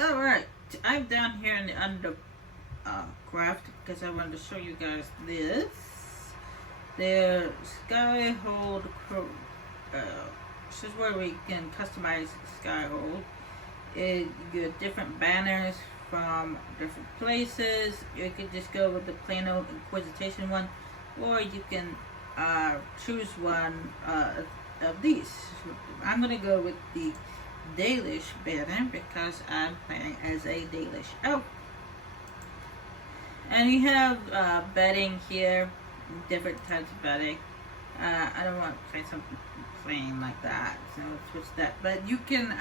Alright, I'm down here in the craft because I wanted to show you guys this. The Skyhold this is where we can customize Skyhold. You get different banners from different places. You could just go with the plain old Inquisition one, or you can choose one of these. I'm gonna go with the Dalish banner because I'm playing as a Dalish elf. And you have bedding here, different types of bedding. I don't want to play something plain like that, so switch that. But you can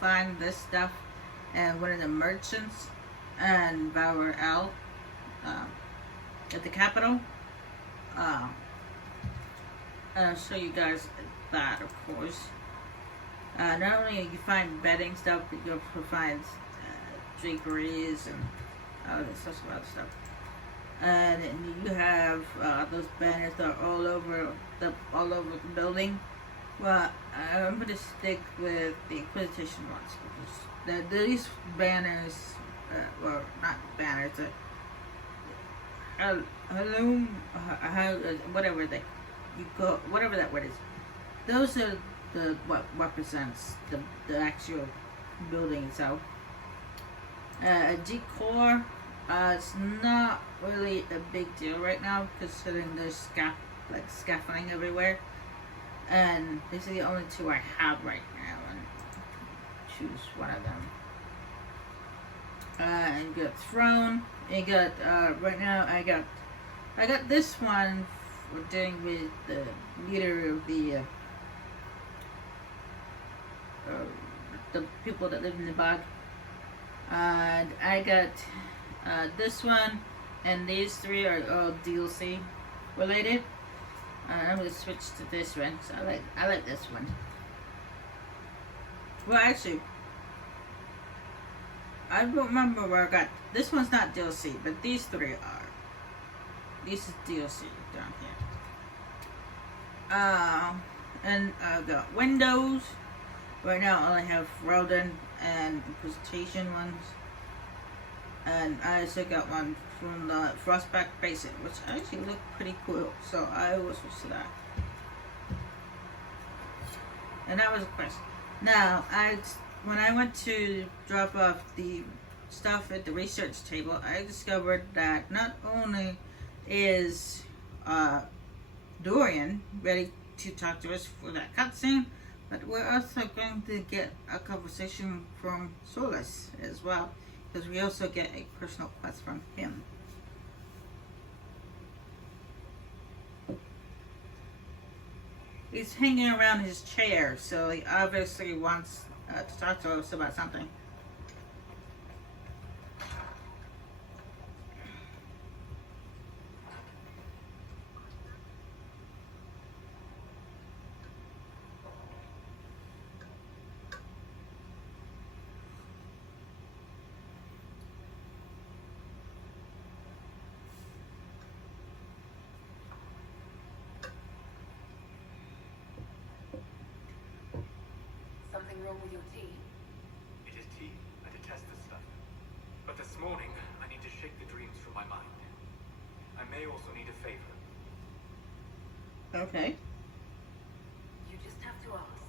find this stuff at one of the merchants and Valor L at the capital. I'll show you guys that, of course. Not only you find bedding stuff, but you'll find draperies and all this sorts of other stuff. And you have those banners that are all over the building. Well, I'm going to stick with the Inquisition ones. These banners, well, not banners, whatever that word is. Those are what represents the actual building itself. Decor, it's not really a big deal right now considering there's scaffolding everywhere, and these are the only two I have right now, and choose one of them. And you got throne. And you got right now I got this one for dealing with the leader of the people that live in the bog. And I got this one, and these three are all DLC related. I'm gonna switch to this one. So I like this one. Well, actually, I don't remember where I got this one's not DLC, but these three are. This is DLC down here. And I got windows. Right now, I only have Roden and Inquisition ones. And I also got one from the Frostback Basic, which actually look pretty cool. So I will switch to that. And that was a quest. Now, when I went to drop off the stuff at the research table, I discovered that not only is Dorian ready to talk to us for that cutscene, but we're also going to get a conversation from Solus as well, because we also get a personal quest from him. He's hanging around his chair, so he obviously wants to talk to us about something. Something wrong with your tea? It is tea. I detest this stuff. But this morning, I need to shake the dreams from my mind. I may also need a favor. Okay. You just have to ask.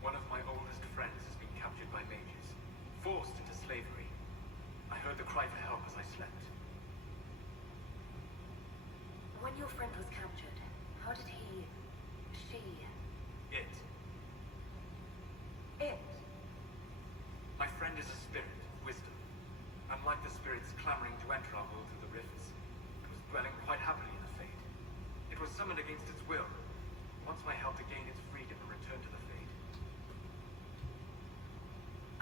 One of my oldest friends has been captured by mages, forced into slavery. I heard the cry for help as I slept. When your friend was captured, how did she... It? My friend is a spirit, wisdom. Unlike the spirits clamoring to enter our world through the rifts, it was dwelling quite happily in the Fade. It was summoned against its will. Wants my help to gain its freedom and return to the Fade.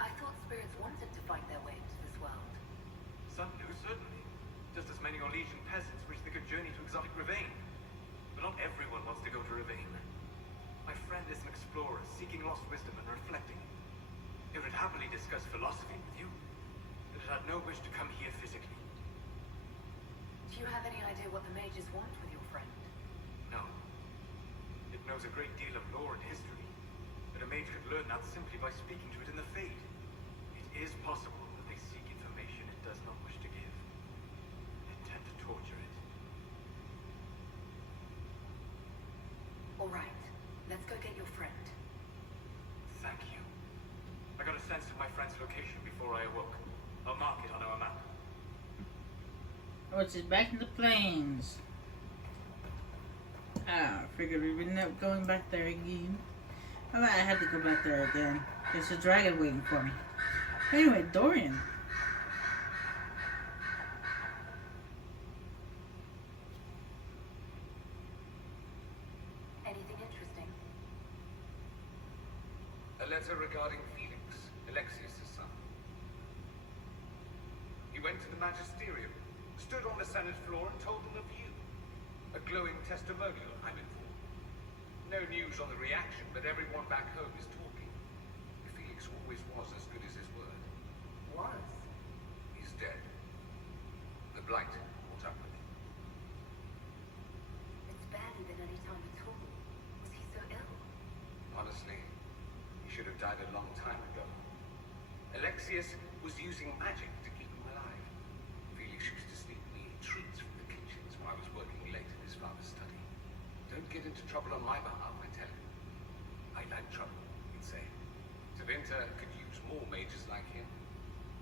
I thought spirits wanted to fight their way into this world. Some do, certainly. Just as many Orlesian peasants wish they could journey to exotic Ravane. But not everyone wants to go to Ravane. My friend is an explorer, seeking lost wisdom and reflecting. It would happily discuss philosophy with you, but it had no wish to come here physically. Do you have any idea what the mages want with your friend? No. It knows a great deal of lore and history, but a mage could learn that simply by speaking to it in the Fade. It is possible that they seek information it does not wish to give. They tend to torture it. All right, let's go get your friend. Thank you. I got a sense of my friend's location before I awoke. I'll mark it on our map. Oh, it's just back in the plains. Ah, I figured we wouldn't end up going back there again. Alright, I had to go back there again. There's a dragon waiting for me. Anyway, Dorian. Anything interesting? A letter regarding Felix, Alexius' son. He went to the magisterium, stood on the Senate floor and told them of you. A glowing testimonial, I'm informed. No news on the reaction, but everyone back home is talking. Felix always was as good as his word. Was? He's dead. The blight caught up with him. It's barely been any time at all. Was he so ill? Honestly, he should have died a long time ago. Alexius was using magic to keep him alive. Felix used to sneak me treats from the kitchens when I was working late in his father's study. Don't get into trouble on my behalf, I tell him. I like trouble, he'd say. Tevinter could use more mages like him.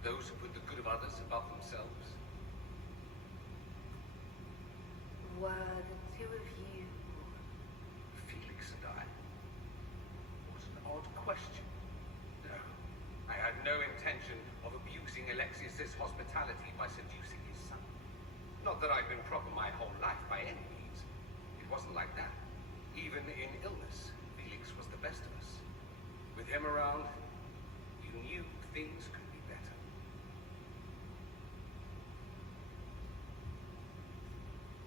Those who put the good of others above themselves. Were the two of you... Felix and I. What an odd question. No, I had no intention of abusing Alexius's hospitality by seducing his son. Not that I've been proper my whole life by any means. It wasn't like that. Even in illness, Felix was the best of us. With him around, you knew things could be better.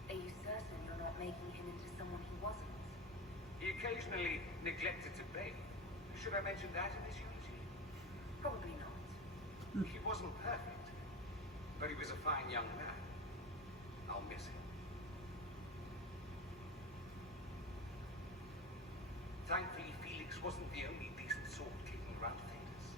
Are you certain you're not making him into someone he wasn't? He occasionally neglected to bathe. Should I mention that in this eulogy? Probably not. He wasn't perfect, but he was a fine young man. I'll miss him. Thankfully, Felix wasn't the only decent sword kicking around Thetis.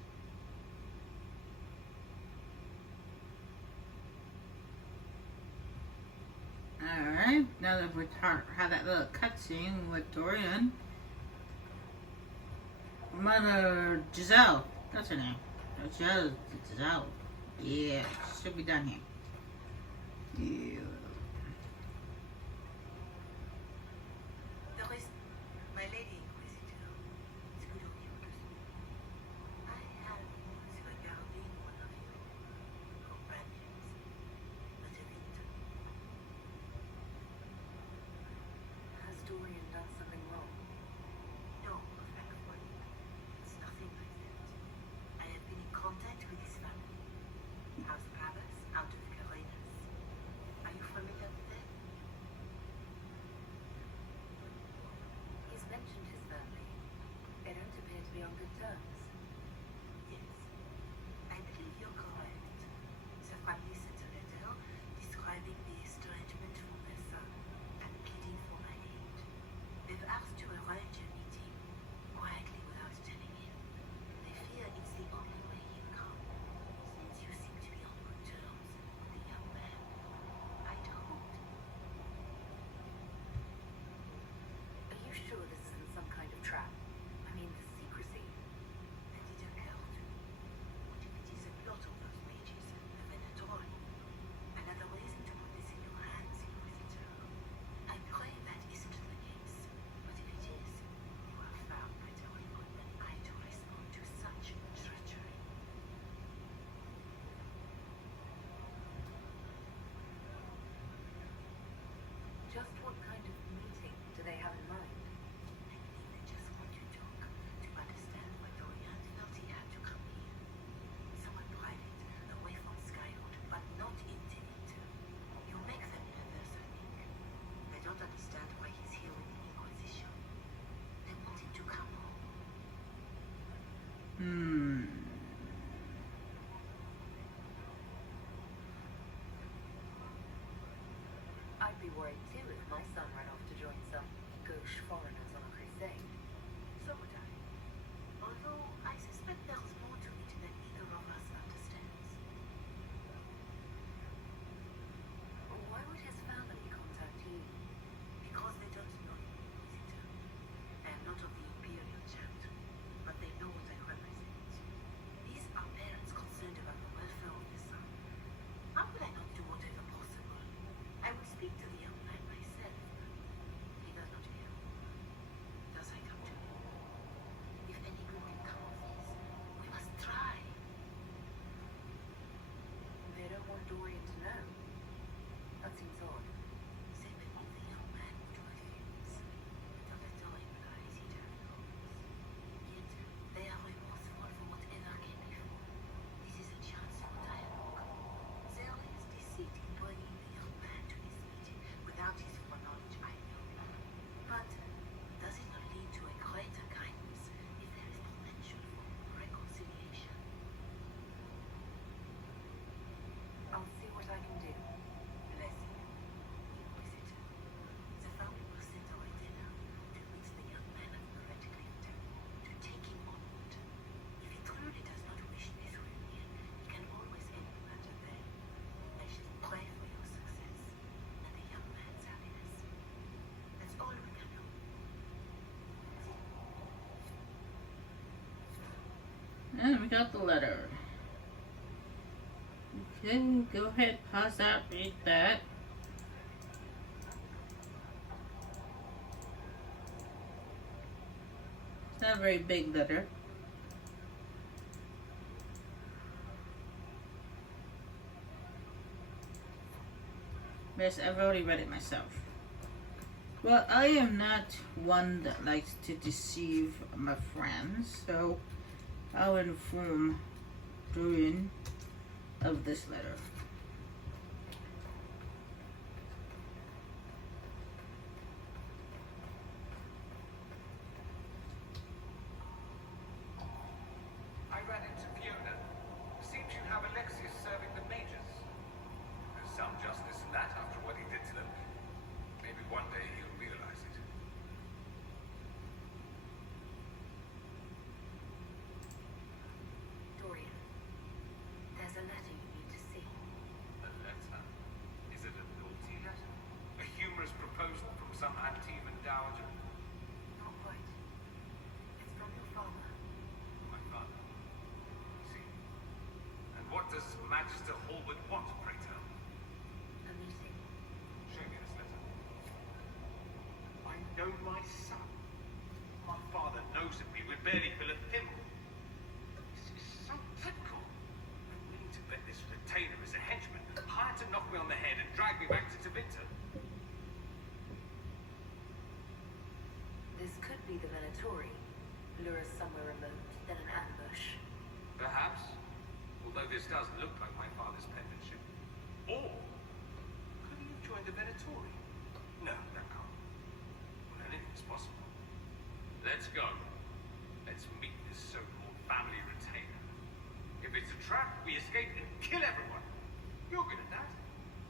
Alright, now that we've had that little cutscene with Dorian. Mother Giselle. That's her name. Giselle. Yeah, should be done here. Yeah. There is my lady Inquisitor. It's good of you to speak. I have news regarding one of your companions, but a victim. Has Dorian done something wrong? No, thankfully. It's nothing like that. I have been in contact with his family. House Brothers out of Carenas. Are you familiar with them? He's mentioned his family. They don't appear to be on good terms. Yes. I believe you're correct. The family sent a letter describing the estrangement from their son and pleading for my aid. They've asked to arrange a meeting quietly without telling him. They fear it's the only way he'll come, since you seem to be on good terms with the young man. I'd hoped. Are you sure this isn't some kind of trap? I mean, the secrecy. That didn't occur to me. What if it is a plot of those mages, a Venator? Another reason to put this in your hands, Inquisitor. I pray that isn't the case, but if it is, you are far better equipped than I to respond to such treachery. Just what kind of meeting do they have in mind? I believe they just want to talk, to understand why Dorian felt he had to come here. Someone private, away from Skywood, but not in Tevinter. You make them nervous, I think. They don't understand why he's here with the Inquisition. They want him to come home. I'd be worried too if my son ran off to join some gauche foreigners on a crusade. So would I. Dorian to know? That seems odd. Same with the young man who tried things. Until the time lies eternal. Yet they are remorseful for whatever came before. This is a chance for dialogue. There is deceit in bringing the young man to this meeting without his foreknowledge, I know. But does it not lead to a greater kindness if there is potential for reconciliation? I'll see what I can do. Bless you, Inquisitor. The family will send our dinner to meet the young man at the Red Clifton, to take him on board. If he truly does not wish this reunion, he can always end the matter there. I shall pray for your success and the young man's happiness. That's all we can do. And we got the letter. Okay, go ahead, pause that, read that. It's not a very big letter. Yes, I've already read it myself. Well, I am not one that likes to deceive my friends, so I'll inform Dorian of this letter. I ran into Fiona. Seems you have Alexius serving the mages. There's some justice in that after what he did to them. Maybe one day he'll realize it. Dorian, there's a letter you need to see. A letter? Is it a naughty letter? A humorous proposal from some Antivan dowager? Not quite. It's from your father. My father. I see. And what does Magister Hallward want, pray tell? A meeting. Show me this letter. I know my son. My father knows of me. We barely fill a thimble. This is so typical. I'm willing to bet this retainer is a henchman, hired to knock me on the head and drag me back to Tevinter. This could be the Venatori. Lure us somewhere remote, then an ambush. Perhaps. Although this does look like my father's penmanship. Or could he have joined the Venatori? No, that can't. Well, anything's possible. Let's go. Let's meet this so-called family retainer. If it's a trap, we escape and kill everyone. You're good at that.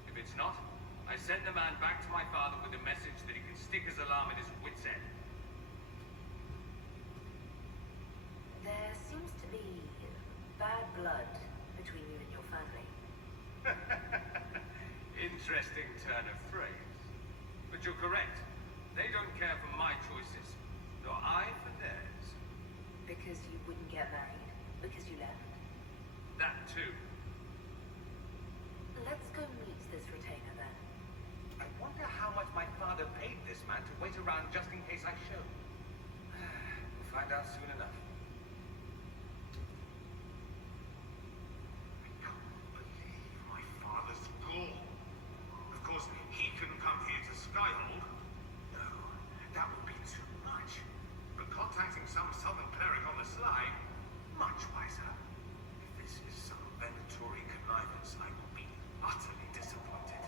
If it's not, I send the man back to my father with a message that he can stick his alarm in his wit's end. There seems to be bad blood between you and your family. Interesting turn of phrase. But you're correct. They don't care for my choices, nor I for theirs. Because you wouldn't get married. Because you left. That too. Let's go meet this retainer then. I wonder how much my father paid this man to wait around just in case I show. We'll find out soon enough. I can't believe my father's gall. Of course, he couldn't come here to Skyhold. No, that would be too much. But contacting some southern cleric on the sly, much wiser. If this is some Venatori connivance, I will be utterly disappointed.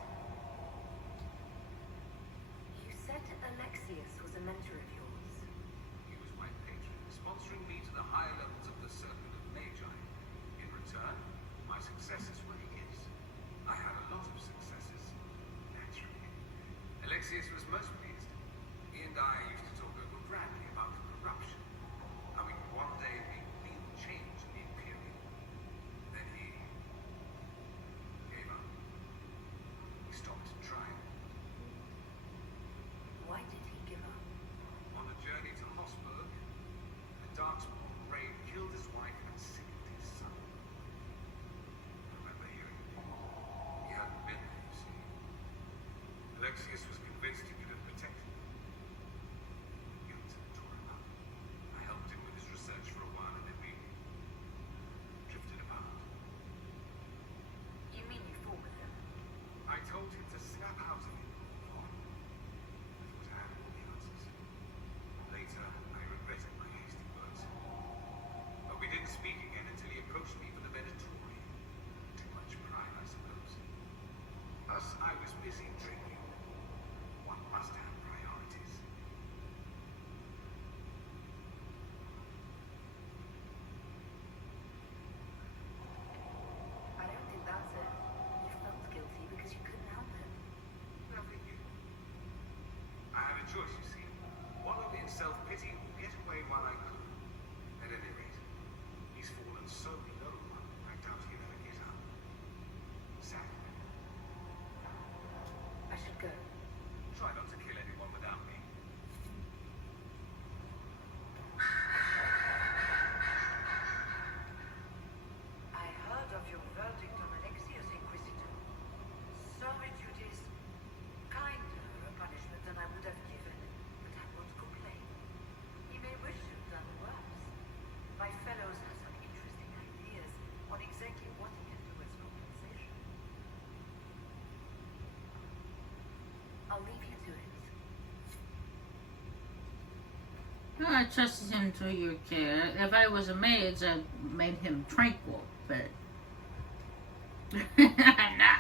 You said Alexius was a mentor of yours. He was my patron, sponsoring me I'll leave you to it. No, I trusted him to your care. If I was a mage, I'd made him tranquil, but I'm not.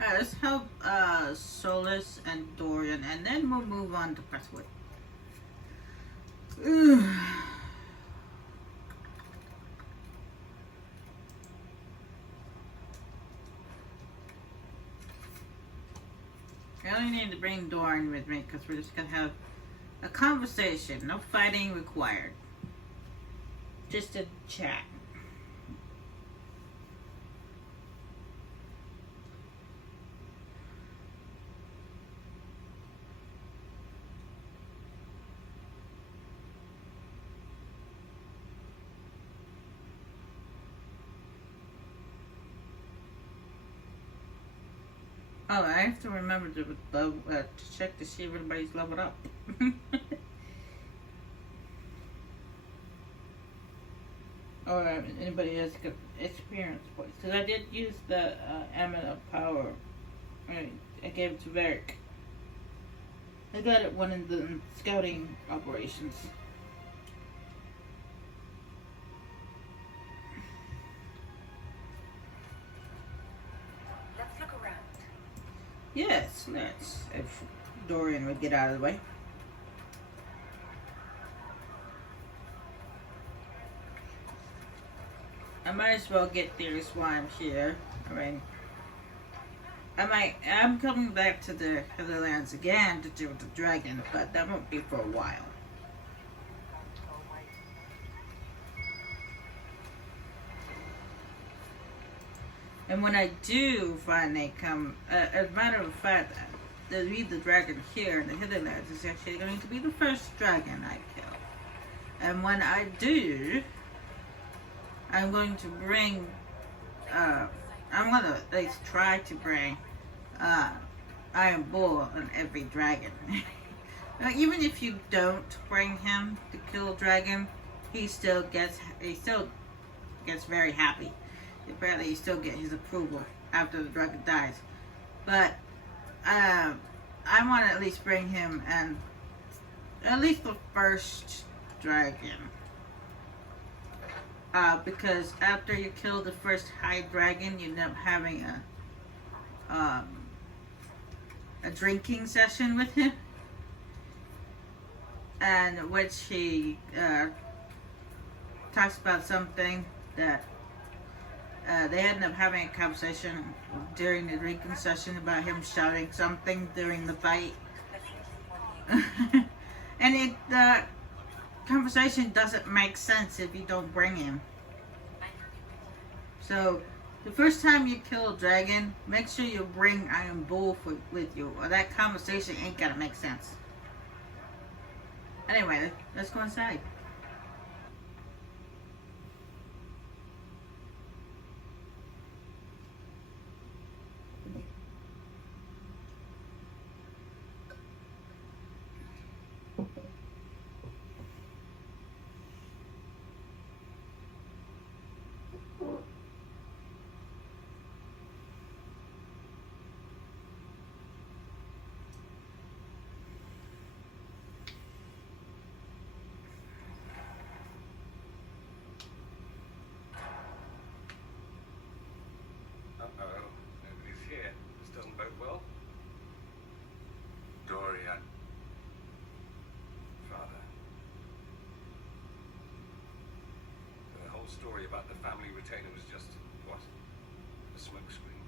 Alright, let's help Solus and Dorian, and then we'll move on to Crestwood. I only need to bring Dorian with me because we're just gonna have a conversation. No fighting required. Just a chat. Oh, I have to remember to check to see if everybody's leveled up. Or anybody has good experience points. Because I did use the Amulet of Power. I gave it to Varric. I got it one of the scouting operations. Let's look around. Yes, let's. If Dorian would get out of the way. I might as well get there while I'm here. I'm coming back to the Hitherlands again to deal with the dragon, but that won't be for a while. And when I do finally come, as a matter of fact, the dragon here in the Hitherlands is actually going to be the first dragon I kill. And when I do, I'm going to bring, I'm going to at least try to bring Iron Bull on every dragon. Now, even if you don't bring him to kill a dragon, he still gets very happy. Apparently you still get his approval after the dragon dies. But I want to at least bring him and at least the first dragon. Because after you kill the first high dragon, you end up having a drinking session with him, and which he talks about something that they ended up having a conversation during the drinking session about him shouting something during the fight. And the conversation doesn't make sense if you don't bring him. So, the first time you kill a dragon, make sure you bring Iron Bull with you, or that conversation ain't gonna make sense. Anyway, let's go inside. Uh-oh, nobody's here. This doesn't bode well. Dorian. Father. The whole story about the family retainer was just, what? A smokescreen?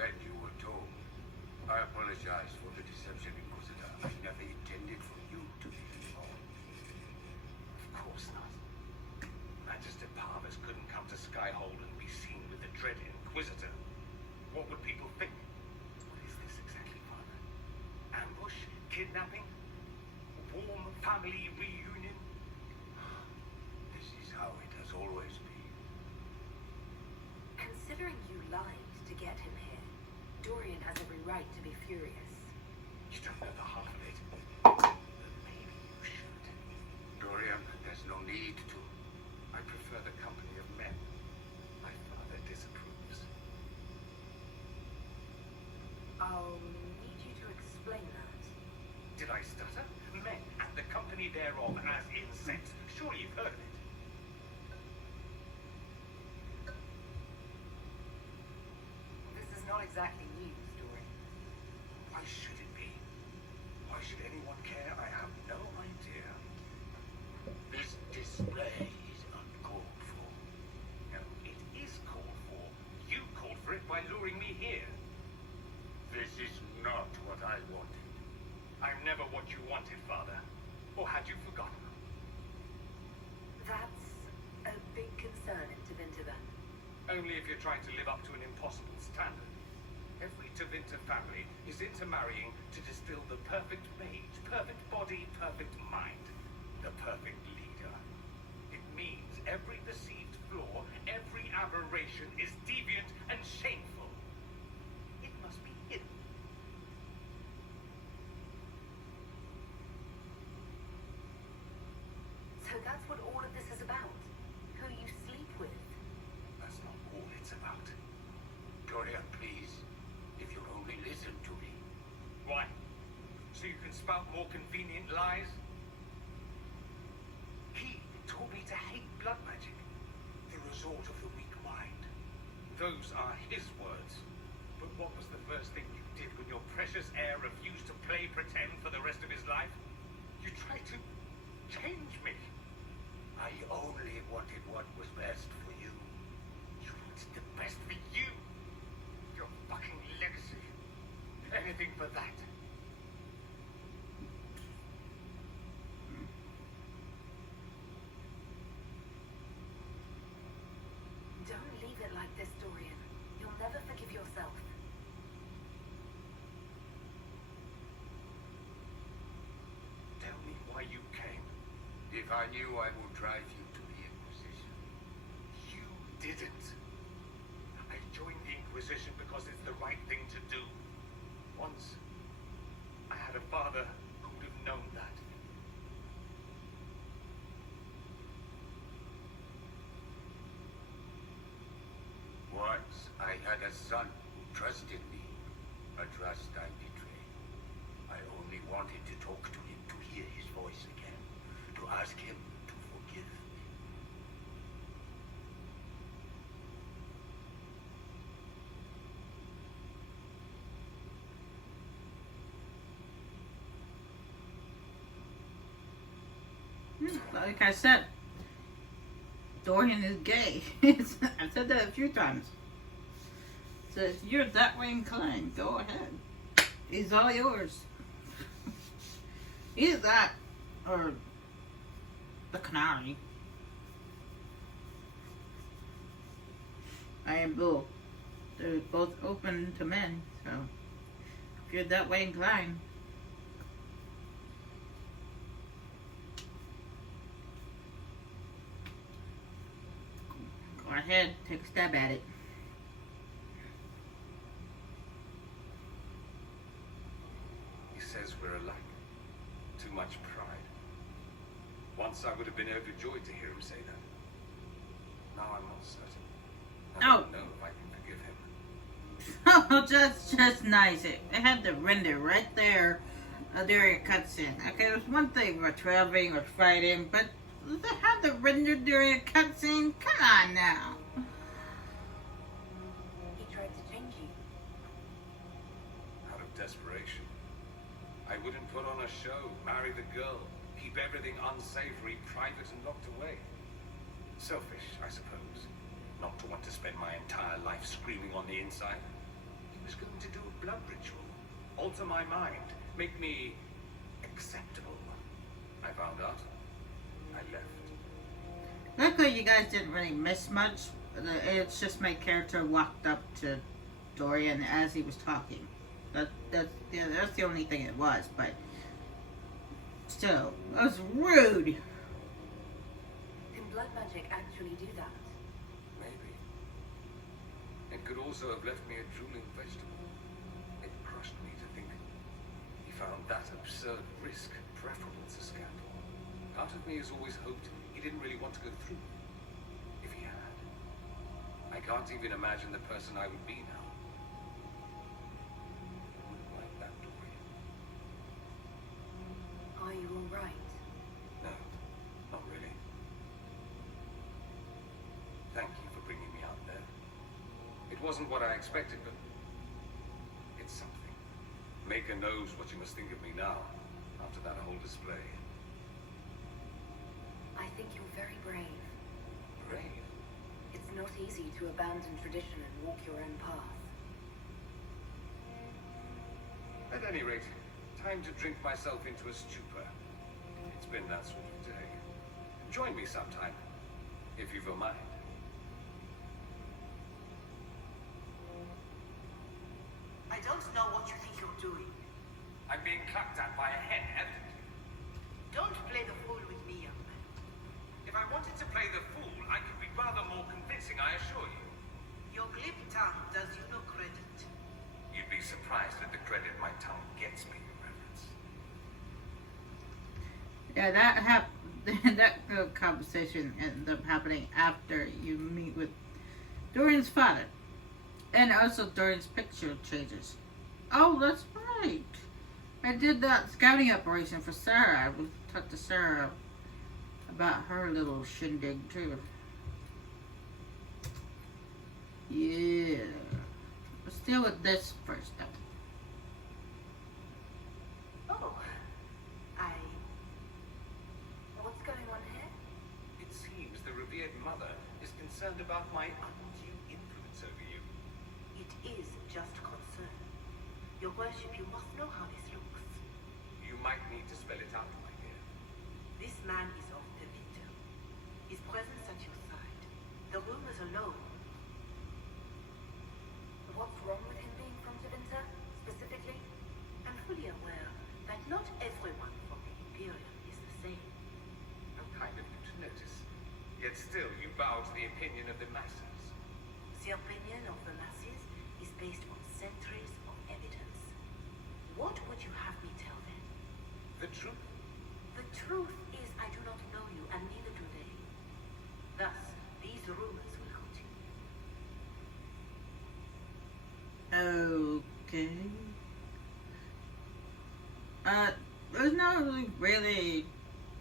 That you were told. I apologize for the deception, Inquisitor. I never intended for you to be involved. Of course not. Magister Parvis couldn't come to Skyhold and be seen with the dread Inquisitor. What would people think? What is this exactly, Father? Ambush? Kidnapping? Warm family reunion? This is how it has always been. Considering you lied to get him here, Dorian has every right to be furious. You don't know the half of it. But maybe you should. Dorian, there's no need to. I prefer the Did I stutter? Men, and the company thereof as insects. Surely you've heard of it. This is not exactly news, Dorian. Why should it be? Why should anyone care? I have no idea. This display is uncalled for. No, it is called for. You called for it by luring me here. This is not what I wanted. I'm never what you wanted, Father. Or had you forgotten? That's a big concern in Tevinter then. Only if you're trying to live up to an impossible standard. Every Tevinter family is intermarrying to distill the perfect mage, perfect body, perfect mind, the perfect leader. It means every perceived flaw, every aberration is deviant and shameful. It must be hidden. So that's what all of this is about? Who you sleep with? That's not all it's about. Dorian, please. If you'll only listen to me. Why? So you can spout more convenient lies? He taught me to hate blood magic, the resort of the weak mind. Those are his words. But what was the first thing you did when your precious heir refused to play pretend for the rest of his life? You tried to change me. I only wanted what was best for you. You wanted the best for you. Your fucking legacy. Anything but that. Don't leave it like this, Dorian. You'll never forgive yourself. Tell me why you came. If I knew, I would drive you to the Inquisition. You didn't. I joined the Inquisition because it's the right thing to do. Once, I had a father who would have known that. Once I had a son who trusted me, a trust I betrayed. I only wanted to talk to him, to hear his voice again, to ask him to forgive me. Like I said, Dorian is gay. I've said that a few times. So if you're that way inclined, go ahead. He's all yours. Either that or the canary. I am Bull. They're both open to men, so if you're that way inclined. Go ahead, take a stab at it. He says we're alike. Too much pride. Once I would have been overjoyed to hear him say that. Now I'm not certain. I don't know if I can forgive him. Oh, just nice. It had the render right there during a cutscene. Okay, it was one thing for traveling or fighting, but they had the render during a cutscene. Come on now. He tried to change you. Out of desperation. I wouldn't put on a show, marry the girl, keep everything unsavory, private and locked away. Selfish, I suppose. Not to want to spend my entire life screaming on the inside. He was going to do a blood ritual. Alter my mind. Make me acceptable. I found out. I left. Luckily, you guys didn't really miss much. It's just my character walked up to Dorian as he was talking. That's the only thing it was, but still, that was rude. Can blood magic actually do that? Maybe. It could also have left me a drooling vegetable. It crushed me to think he found that absurd risk preferable to scandal. Part of me has always hoped he didn't really want to go through. If he had. I can't even imagine the person I would be now. I wouldn't like that, Dorian. right? No, not really. Thank you for bringing me out there. It wasn't what I expected, but it's something. Maker knows what you must think of me now, after that whole display. I think you're very brave. Brave? It's not easy to abandon tradition and walk your own path. At any rate, time to drink myself into a stupor. It's been that sort of day. Join me sometime, if you've a mind. I don't know what you think you're doing. I'm being clapped at by a hen, evidently. Don't play the fool with me, young man. If I wanted to play the fool, I could be rather more convincing, I assure you. Your glib tongue does you no credit. You'd be surprised at the credit my tongue gets me, Your Reverence. Yeah, that conversation ends up happening after you meet with Dorian's father. And also Dorian's picture changes. Oh, that's right. I did that scouting operation for Sarah. I talked to Sarah about her little shindig too. Yeah. Let's deal with this first though. Oh, What's going on here? It seems the revered mother is concerned about my undue influence over you. it is just concern. Your worship, you must know how this looks. You might need to spell it out, my dear. This man is of the Vita. His presence at your side. The rumors alone. What's wrong with him being from Tevinter, specifically? I'm fully aware that not everyone from the Imperium is the same. How kind of you to notice. Yet still, you bow to the opinion of the masses. The opinion of the masses is based on centuries of evidence. What would you have me tell them? The truth? The truth is I do not know you, and neither do they. Thus, these rumors will continue. Okay. There's not really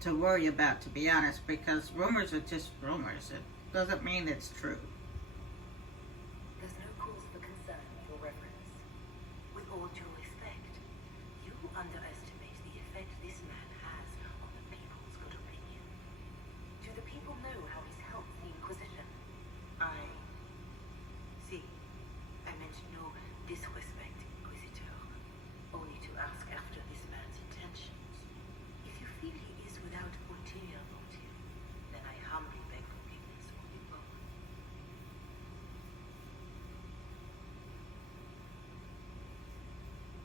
to worry about, to be honest, because rumors are just rumors. It doesn't mean it's true. There's no cause for concern, Your Reverence. With all due respect, you underestimate the effect this man has on the people's good opinion. Do the people know how he's helped the Inquisition? I see. I meant no disrespect, Inquisitor. Only to ask after this man's intentions. If you feel he is without ulterior motive, then I humbly beg forgiveness for you both.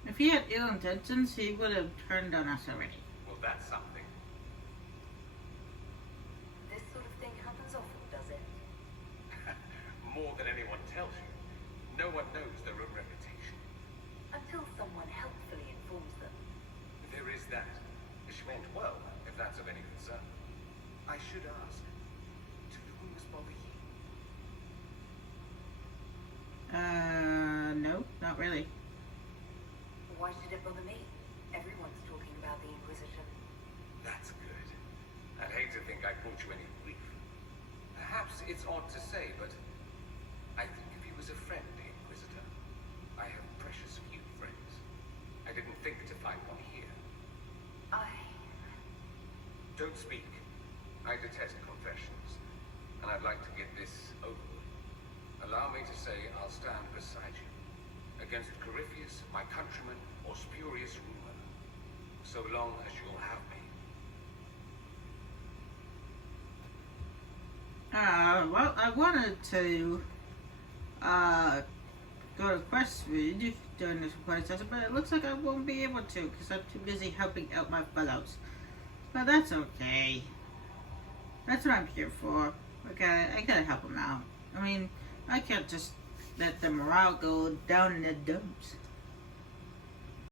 If he had ill intentions, he would have turned on us already. Well, that's something. This sort of thing happens often, does it? More than anyone tells you. No one knows their own reputation. Until someone helpfully informs them. There is that. She meant well, if that's of any concern. I should ask, do the rumors bother you? No, not really. Why should it bother me? Everyone's talking about the Inquisition. That's good. I'd hate to think I brought you any grief. Perhaps it's odd to say, but I think of you as a friend, Inquisitor. I have precious few friends. I didn't think to find one here. Don't speak. I detest confessions, and I'd like to get this over with. Allow me to say I'll stand beside you, against Corypheus, my countrymen, or spurious rumor, so long as you'll have me. Well, I wanted to, go to Questread during this recording session, but it looks like I won't be able to, because I'm too busy helping out my fellows. But that's okay. That's what I'm here for. Okay, I gotta help them out. I mean, I can't just let the morale go down in the dumps.